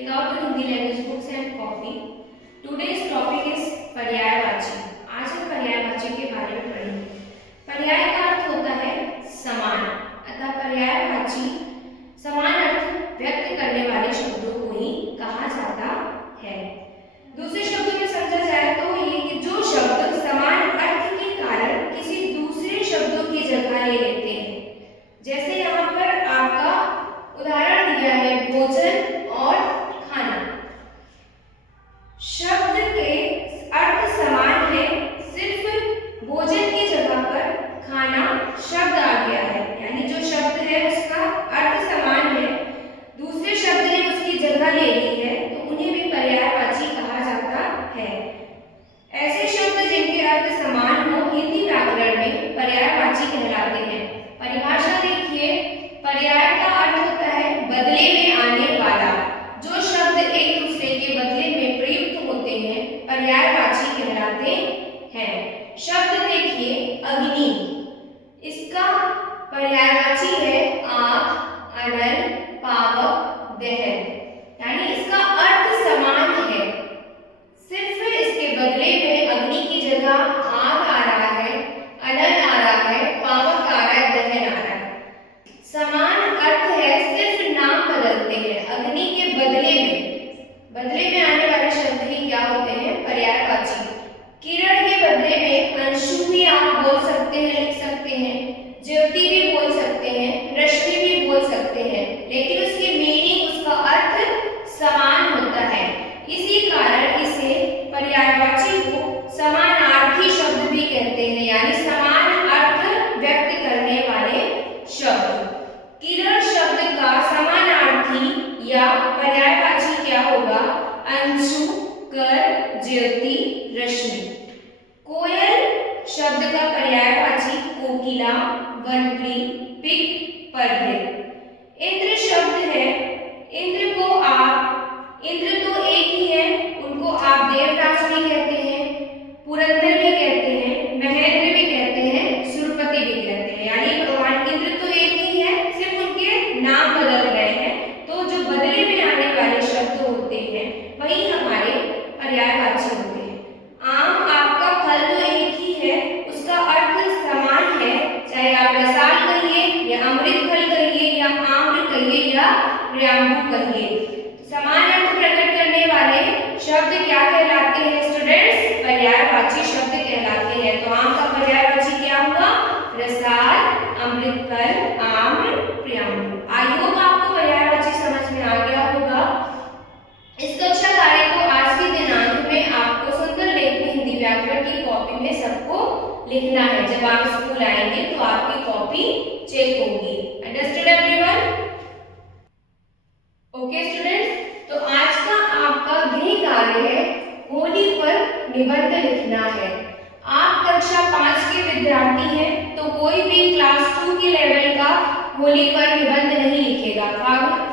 Take out your Hindi language books and copy. Today's topic is पर्यायवाची। आज हम पर्यायवाची के बारे में पढ़ेंगे। पर्याय का अर्थ होता है समान, अतः पर्यायवाची समान अर्थ व्यक्त करने वाले शब्दों को ही कहा जाता है। दूसरे शब्दों में समझा जाए तो ये कि जो शब्द समान अर्थ के कारण किसी दूसरे शब्दों की जगह ले लेते हैं। जैसे यहाँ पर आपका उदाहरण दिया है भोजन और खाना। शब्द के अर्थ समान है, सिर्फ भोजन की जगह पर खाना शब्द आ गया है, यानी जो शब्द है उसका अर्थ समान है, दूसरे शब्द ने उसकी जगह ले ली है, तो उन्हें भी पर्यायवाची कहा जाता है। ऐसे शब्द जिनके अर्थ समान हो हिंदी व्याकरण में पर्यायवाची कहलाते हैं। परिभाषा देखिए, पर्याय का अर्थ होता है बदले में आने वाला। जो शब्द एक दूसरे के बदले में प्रयुक्त होते हैं पर्यायवाची कहलाते हैं। शब्द देखिए अग्नि, इसका पर्यायवाची है आग, अनल, पावक, दहन, यानी इसका अर्थ समान है, सिर्फ इसके बदले में अग्नि की जगह आग आ रहा है, अनल आ रहा है, पावक आ रहा है, दहन आ रहा है। समान अर्थ है, सिर्फ नाम बदलते हैं। अग्नि के बदले में आने वाले शब्द ही क्या होते हैं? पर्यायवाची। किरण के बदले में अंशु भी आप बोल सकते हैं, लिख सकते हैं, ज्योति भी बोल सकते हैं, रश्मि भी बोल सकते हैं, लेकिन उसकी मीनिंग, उसका अर्थ समान होता है। इसी कारण इसे पर्यायवाची को समानार्थी शब्द भी कहते हैं, यानी समान अर्थ व्यक्त करने वाले शब्द। किरण शब्द का समानार्थी या पर्यायवाची क्या होगा? अंशु, कर, ज्योति, रश्मि। कोयल शब्द का पर्यायवाची कोकिला, वनप्री, पिक, पर्दे। इंद्र शब्द है, इंद्र तो एक ही है, उनको आप देवराज भी कहते हैं, पुरंदर भी कहते हैं, महेंद्र भी कहते हैं, सुरपति भी कहते हैं, यानी भगवान इंद्र तो एक ही है, सिर्फ उनके नाम बदल गए हैं। तो जो बदले में आने वाले शब्द होते हैं वही हमारे पर्यायवाची होते हैं। आम आपका फल तो एक ही है, उसका अर्थ समान है, चाहे आप रसाल कहिए या अमृत फल कहिए या आम्र कहिए या प्रियांबु कहिए। समान अर्थ प्रकट करने वाले शब्द क्या कहलाते हैं स्टूडेंट्स? पर्यायवाची शब्द कहलाते हैं। तो आम का पर्यायवाची क्या हुआ? रसाल, अमृत फल, आम्र, प्रियांबु। आई होप आपको पर्यायवाची समझ में आ गया होगा। इस कक्षा कार्य को आज के दिनांक में आपको सुंदर लेखनी हिंदी व्याकरण की कॉपी में सबको लिखना है। जब आप स्कूल आएंगे तो आपकी कॉपी चेक होगी। Understood everyone? ओके स्टूडेंट्स, तो आज का आपका गृह कार्य है होली पर निबंध लिखना है। आप कक्षा 5 के विद्यार्थी हैं तो कोई भी क्लास 2 के लेवल का होली पर निबंध नहीं लिखेगा।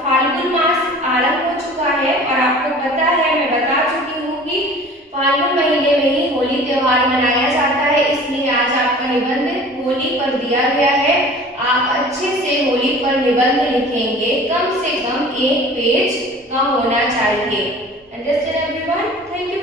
फाल्गुन मास आरंभ हो चुका है और आपको पता है, मैं बता चुकी हूँ कि फाल्गुन महीने में ही होली त्योहार मनाया जाता है, इसलिए आज आपका निबंध होली पर दिया गया है। आप अच्छे से होली पर निबंध लिखेंगे, कम से कम 1 पेज का होना चाहिए। Understand everyone? Thank you.